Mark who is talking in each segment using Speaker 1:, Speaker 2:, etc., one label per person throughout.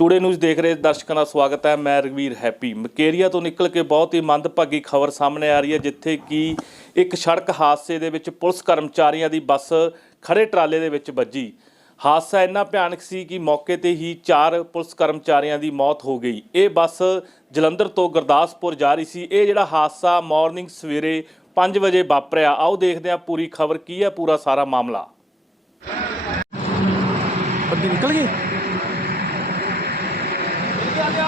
Speaker 1: Today news ਦੇਖ ਰਹੇ ਦਰਸ਼ਕਾਂ ਦਾ ਸਵਾਗਤ ਹੈ। ਮੈਂ ਰਗਵੀਰ ਹੈਪੀ। ਮਕੇਰੀਆ ਤੋਂ ਨਿਕਲ ਕੇ ਬਹੁਤ ਹੀ ਮੰਦਭਾਗੀ ਖਬਰ ਸਾਹਮਣੇ ਆ ਰਹੀ ਹੈ, ਜਿੱਥੇ ਕਿ ਇੱਕ ਸੜਕ ਹਾਦਸੇ ਦੇ ਵਿੱਚ ਪੁਲਿਸ ਕਰਮਚਾਰੀਆਂ ਦੀ ਬੱਸ ਖੜੇ ਟਰਾਲੇ ਦੇ ਵਿੱਚ ਵੱਜੀ। ਹਾਦਸਾ ਇੰਨਾ ਭਿਆਨਕ ਸੀ ਕਿ ਮੌਕੇ ਤੇ ਹੀ ਚਾਰ ਪੁਲਿਸ ਕਰਮਚਾਰੀਆਂ ਦੀ ਮੌਤ ਹੋ ਗਈ। ਇਹ ਬੱਸ ਜਲੰਧਰ ਤੋਂ ਗੁਰਦਾਸਪੁਰ ਜਾ ਰਹੀ ਸੀ। ਇਹ ਜਿਹੜਾ ਹਾਦਸਾ ਮਾਰਨਿੰਗ ਸਵੇਰੇ 5 ਵਜੇ ਵਾਪਰਿਆ। ਆਓ ਦੇਖਦੇ ਹਾਂ ਪੂਰੀ ਖਬਰ ਕੀ ਹੈ, ਪੂਰਾ ਸਾਰਾ ਮਾਮਲਾ।
Speaker 2: ਬੰਦੀ ਨਿਕਲ
Speaker 3: ਗਏ?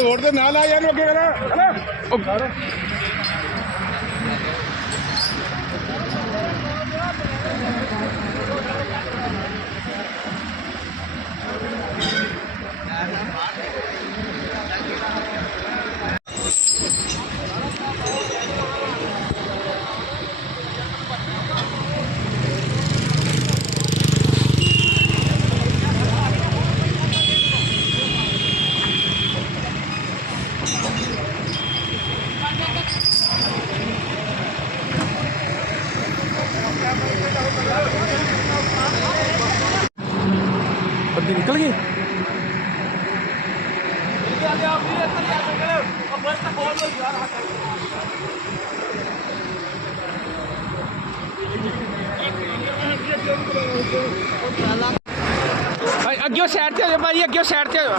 Speaker 3: ਵੋਟ ਦੇ ਨਾਲ ਆ ਯਾਰ ਅੱਗੇ ਕਰ ਹਨਾ?
Speaker 2: ਭਾਈ ਅੱਗੇ ਸਾਈਡ ਤੇ ਆ ਜਾ ਭਾਈ ਅੱਗੇ ਸਾਈਡ ਤੇ ਆ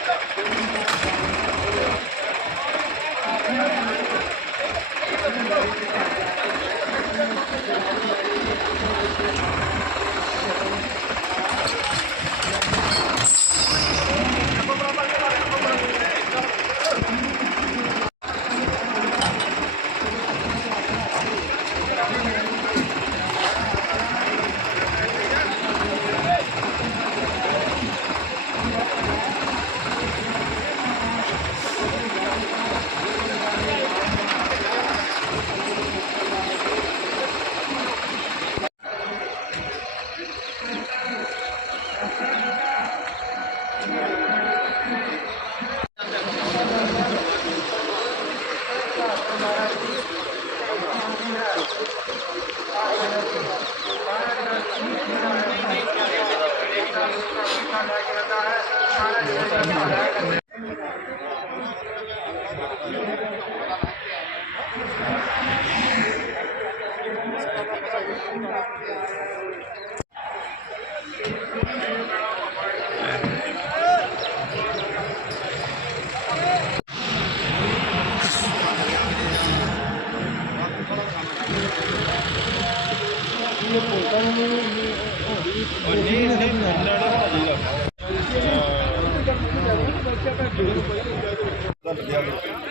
Speaker 2: Gracias.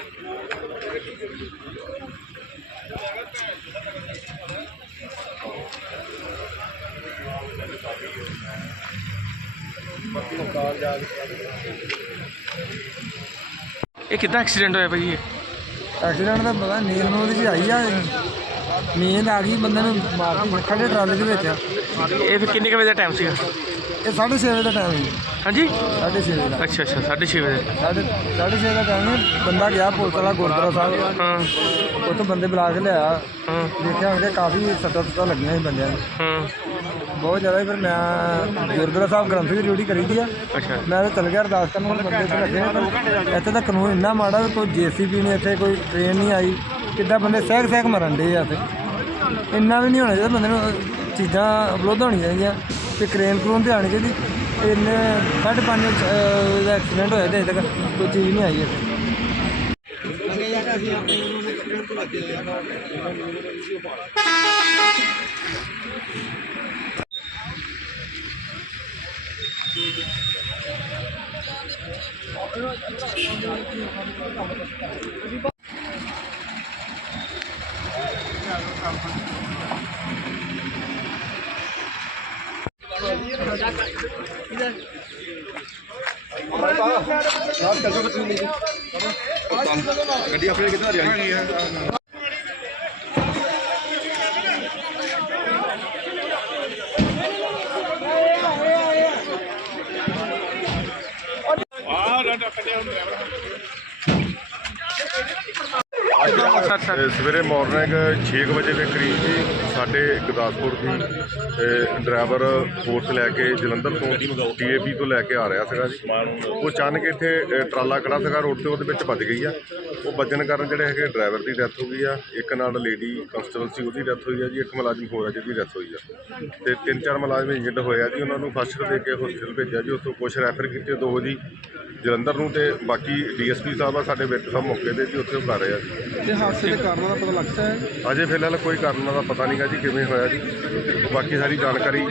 Speaker 2: ਜਾ ਇਹ ਕਿੱਦਾਂ ਐਕਸੀਡੈਂਟ ਹੋਇਆ ਭਾਈ
Speaker 4: ਐਕਸੀਡੈਂਟ ਦਾ ਪਤਾ ਨੀਂਦ ਨੂੰ, ਉਹਦੀ 'ਚ ਆਈ ਆ, ਨੀਂਦ ਆ ਗਈ, ਬੰਦੇ ਨੂੰ ਮਾਰ ਕੇ ਖੜੇ ਟਰਾਲੇ ਦੇ ਵਿੱਚ।
Speaker 1: ਇਹ ਫਿਰ ਕਿੰਨੇ ਕੁ ਵਜੇ ਦਾ ਟਾਈਮ ਸੀਗਾ?
Speaker 4: ਇਹ 6:30 ਵਜੇ ਦਾ ਟਾਈਮ ਹੈ
Speaker 2: ਹਾਂਜੀ?
Speaker 4: 6:30 ਵਜੇ ਦਾ।
Speaker 2: ਅੱਛਾ ਅੱਛਾ 6:30 ਵਜੇ।
Speaker 4: ਸਾਢੇ ਸਾਢੇ ਛੇ ਦਾ ਟਾਈਮ ਹੈ। ਬੰਦਾ ਗਿਆ ਪੁਲਿਸ ਵਾਲਾ ਗੁਰਦੁਆਰਾ ਸਾਹਿਬ।
Speaker 2: ਹਾਂ।
Speaker 4: ਉੱਥੋਂ ਬੰਦੇ ਬੁਲਾ ਕੇ ਲਿਆ।
Speaker 2: ਹਾਂ।
Speaker 4: ਦੇਖਿਆ ਹੋਣਗੇ ਕਾਫੀ ਸੱਟਾਂ ਸੁੱਟਾਂ ਲੱਗੀਆਂ ਸੀ ਬੰਦਿਆਂ ਨੂੰ।
Speaker 2: ਹਾਂ।
Speaker 4: ਬਹੁਤ ਜ਼ਿਆਦਾ ਸੀ, ਫਿਰ ਮੈਂ ਗੁਰਦੁਆਰਾ ਸਾਹਿਬ ਗ੍ਰੰਥ ਦੀ ਡਿਊਟੀ ਕਰੀ ਦੀ ਆ।
Speaker 2: ਅੱਛਾ।
Speaker 4: ਮੈਂ ਤਾਂ ਚਲ ਗਿਆ ਅਰਦਾਸ ਕਰਨ ਹੁਣ ਬੰਦੇ ਇੱਥੇ ਲੱਗੇ ਨੇ। ਪਰ ਇੱਥੇ ਤਾਂ ਕਾਨੂੰਨ ਇੰਨਾ ਮਾੜਾ ਵੀ ਕੋਈ ਜੀਸੀਬੀ ਨਹੀਂ ਇੱਥੇ ਕੋਈ ਟ੍ਰੇਨ ਨਹੀਂ ਆਈ। ਕਿੱਦਾਂ ਬੰਦੇ ਸਹਿਕ ਸਹਿਕ ਮਰਨ ਡੇ ਆ ਇੱਥੇ। ਇੰਨਾ ਵੀ ਨਹੀਂ ਹੋਣਾ ਚਾਹੀਦਾ ਬੰਦੇ ਨੂੰ। ਚੀਜ਼ਾਂ ਉਪਲਬਧ ਹੋਣੀਆਂ ਚਾਹੀਦੀਆਂ ਤੇ ਕ੍ਰੇਨ ਕਰੂਨ ਤੇ ਆਣੀ ਚਾਹੀਦੀ। ਇੰਨੇ ਸਾਢੇ ਪੰਜ ਦਾ ਐਕਸੀਡੈਂਟ ਹੋਇਆ ਤੇ ਅਜੇ ਤੱਕ ਕੋਈ ਚੀਜ਼ ਨਹੀਂ ਆਈ ਇੱਥੇ। ਗੱਡੀ ਆਪਣੇ ਕਿੱਧਰ ਜਾਣੀ ਹੈ ਆ ਡਾਡਾ ਕੱਢਿਆ ਉਹਨੂੰ।
Speaker 3: ਇਹ ਸਵੇਰੇ ਮਾਰਨਿੰਗ 6 ਵਜੇ ਦੇ ਕਰੀਬ ਜੀ ਸਾਡੇ ਗੁਰਦਾਸਪੁਰ ਦੀ ਇਹ ਡਰਾਈਵਰ ਫੋਰਸ ਲੈ ਕੇ ਜਲੰਧਰ ਤੋਂ ਟੀਏਬੀ ਤੋਂ ਲੈ ਕੇ ਆ ਰਿਹਾ ਸੀਗਾ ਜੀ। ਉਹ ਅਚਾਨਕ ਇੱਥੇ ਟਰਾਲਾ ਖੜਾ ਸੀਗਾ, ਰੋਡ ਤੇ ਉਹਦੇ ਵਿੱਚ ਵੱਜ ਗਈ ਆ। ਉਹ ਵੱਜਣ ਕਾਰਨ ਜਿਹੜੇ ਹੈਗੇ ਡਰਾਈਵਰ ਦੀ ਡੈਥ ਹੋ ਗਈ ਆ ਇੱਕ ਨਾਲ ਲੇਡੀ ਕਨਸਟੇਬਲ ਸੀ ਉਹਦੀ ਡੈਥ ਹੋਈ ਆ ਜੀ ਇੱਕ ਮੁਲਾਜ਼ਮ ਹੋਰ ਆ ਜਿਹਦੀ ਡੈਥ ਹੋਈ ਆ। ਤੇ ਤਿੰਨ ਚਾਰ ਮੁਲਾਜ਼ਮ ਇੰਜਰਡ ਹੋਏ ਆ ਜੀ ਉਹਨਾਂ ਨੂੰ ਫਸਟ ਦੇ ਕੇ ਹਸਪੀਟਲ ਭੇਜਿਆ ਜੀ ਉੱਥੋਂ ਕੁਝ ਰੈਫਰ ਕੀਤੇ ਦੋ ਜੀ ਜਲੰਧਰ ਨੂੰ ਤੇ ਬਾਕੀ ਡੀਐਸਪੀ ਸਾਹਿਬ ਆ ਸਾਡੇ ਵਿੱਚ ਸਾਹਿਬ ਮੌਕੇ ਤੇ ਜੀ ਉੱਥੇ ਕਰ ਰਹੇ ਆ ਜੀ।
Speaker 4: ਤੇ ਹਾਦਸੇ ਦੇ ਕਾਰਨਾਂ ਦਾ ਪਤਾ ਲੱਗਦਾ ਹੈ?
Speaker 3: ਅਜੇ ਫਿਲਹਾਲ ਕੋਈ ਕਾਰਨ ਦਾ ਪਤਾ ਨਹੀਂਗਾ ਜੀ ਕਿਵੇਂ ਹੋਇਆ ਜੀ। ਬਾਕੀ ਸਾਰੀ ਜਾਣਕਾਰੀ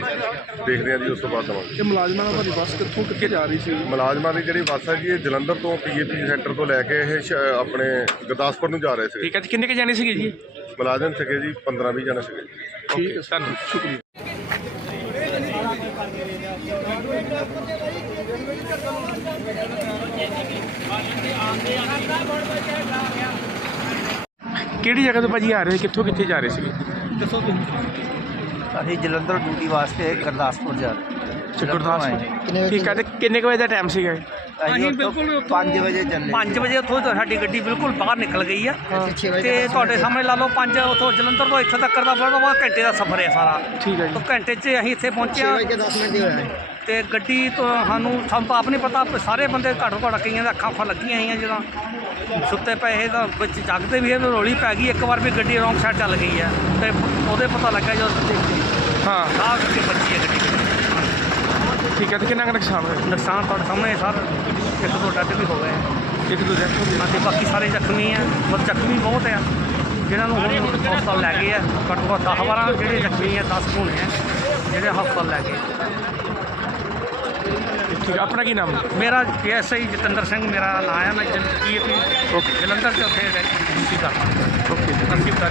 Speaker 3: ਦੇਖਦੇ ਆ ਜੀ ਉਸ ਤੋਂ ਬਾਅਦ ਦਵਾਂਗੇ।
Speaker 4: ਕਿ ਮੁਲਾਜ਼ਮਾਂ ਨਾਲ ਤੁਹਾਡੀ ਬੱਸ ਕਿੱਥੋਂ ਕਿੱਥੇ ਜਾ ਰਹੀ ਸੀ?
Speaker 3: ਮੁਲਾਜ਼ਮਾਂ ਦੀ ਜਿਹੜੀ ਬੱਸ ਹੈ ਜੀ ਇਹ ਜਲੰਧਰ ਤੋਂ ਪੀਏਪੀ ਸੈਂਟਰ ਤੋਂ ਲੈ ਕੇ ਇਹ ਸ਼- ਆਪਣੇ ਗੁਰਦਾਸਪੁਰ ਨੂੰ ਜਾ ਰਹੇ ਸੀ
Speaker 2: ਠੀਕ ਹੈ ਜੀ ਕਿੰਨੇ ਕੇ ਜਾਣੇ ਸੀਗੇ ਜੀ?
Speaker 3: ਮੁਲਾਜ਼ਮ ਸੀਗੇ ਜੀ 15 20 ਜਣੇ ਸੀਗੇ।
Speaker 2: ਠੀਕ ਹੈ ਧੰਨਵਾਦ। ਸ਼ੁਕਰੀਆ ਕਿਹੜੀ ਜਗ੍ਹਾ ਤੋਂ ਭਾਜੀ ਆ ਰਹੇ? ਕਿੱਥੋਂ ਕਿੱਥੇ ਜਾ ਰਹੇ ਸੀਗੇ?
Speaker 5: ਅਸੀਂ ਜਲੰਧਰ ਡਿਊਟੀ ਵਾਸਤੇ ਗੁਰਦਾਸਪੁਰ ਜਾ ਰਹੇ
Speaker 2: ਗੁਰਦਾਸਪੁਰ ਠੀਕ ਹੈ ਤੇ ਕਿੰਨੇ ਕੁ ਵਜੇ? ਦਾ ਟਾਈਮ ਸੀਗਾ ਇਹ?
Speaker 5: ਅਸੀਂ ਬਿਲਕੁਲ 5 ਵਜੇ ਚੱਲੇ।
Speaker 6: 5 ਵਜੇ ਉੱਥੋਂ ਤਾਂ ਸਾਡੀ ਗੱਡੀ ਬਿਲਕੁਲ ਬਾਹਰ ਨਿਕਲ ਗਈ ਆ। ਤੇ ਤੁਹਾਡੇ ਸਾਹਮਣੇ ਲਾ ਲਓ 5 ਉੱਥੋਂ ਜਲੰਧਰ ਤੋਂ ਇੱਥੇ ਤੱਕ ਦਾ ਬੜਾ ਵਾ ਘੰਟੇ ਦਾ ਸਫ਼ਰ ਹੈ ਸਾਰਾ।
Speaker 2: ਠੀਕ ਹੈ ਜੀ।
Speaker 6: ਤੋਂ ਘੰਟੇ 'ਚ ਅਸੀਂ ਇੱਥੇ ਪਹੁੰਚੇ ਹਾਂ
Speaker 5: 10 ਮਿੰਟ ਹੀ ਹੋਇਆ।
Speaker 6: ਤੇ ਗੱਡੀ ਤੋਂ ਸਾਨੂੰ ਸਾਨੂੰ ਤਾਂ ਆਪ ਨਹੀਂ ਪਤਾ ਸਾਰੇ ਬੰਦੇ ਘੱਟੋ ਘੱਟ ਕਈਆਂ ਦੇ ਅੱਖਾਂ ਅੱਖਾਂ ਲੱਗੀਆਂ ਹੋਈਆਂ ਜਦੋਂ ਸੁੱਤੇ ਪਏ ਇਹ ਤਾਂ ਵਿੱਚ ਜਾਗਦੇ ਵੀ ਇਹ ਰੋਲੀ ਪੈ ਗਈ। ਇੱਕ ਵਾਰ ਵੀ ਗੱਡੀ ਰੌਂਗ ਸਾਈਡ ਚੱਲ ਗਈ ਹੈ ਤੇ ਉਹਦੇ ਪਤਾ ਲੱਗਾ ਜਦੋਂ ਦੇਖੀ।
Speaker 2: ਹਾਂ।
Speaker 6: ਆਹ ਕਰਕੇ ਬੱਚੀ ਹੈ ਗੱਡੀ।
Speaker 2: ਠੀਕ ਹੈ ਤੇ ਕਿੰਨਾ ਕੁ ਨੁਕਸਾਨ ਹੋਇਆ?
Speaker 6: ਨੁਕਸਾਨ ਤੁਹਾਡੇ ਸਾਹਮਣੇ ਸਰ ਇੱਕ ਦੋ ਡੱਡ ਵੀ ਹੋ ਗਏ ਆ।
Speaker 2: ਇੱਕ ਦੋ ਜੈਕਟ ਹੋ
Speaker 6: ਅਤੇ ਬਾਕੀ ਸਾਰੇ ਜ਼ਖਮੀ ਆ। ਪਰ ਜ਼ਖਮੀ ਬਹੁਤ ਆ। ਜਿਨ੍ਹਾਂ ਨੂੰ ਹੁਣ ਹਸਪਤਾਲ ਲੈ ਗਏ ਆ। ਘੱਟੋ ਘੱਟ 10 12 ਜਿਹੜੇ ਜ਼ਖਮੀ ਆ 10 ਹੋਣੇ ਆ ਜਿਹੜੇ ਹਸਪਤਾਲ ਲੈ ਗਏ।
Speaker 2: ਠੀਕ ਹੈ ਆਪਣਾ ਕੀ ਨਾਮ?
Speaker 6: ਮੇਰਾ ਐਸਆਈ ਜਤਿੰਦਰ ਸਿੰਘ ਮੇਰਾ ਨਾਮ ਆ ਮੈਂ ਜਲੰਧਰ ਜਲੰਧਰ ਚ ਉੱਥੇ ਡਿਊਟੀ ਕਰਦਾ।
Speaker 2: ਓਕੇ।
Speaker 6: ਤਨਖੀਹ ਕਰ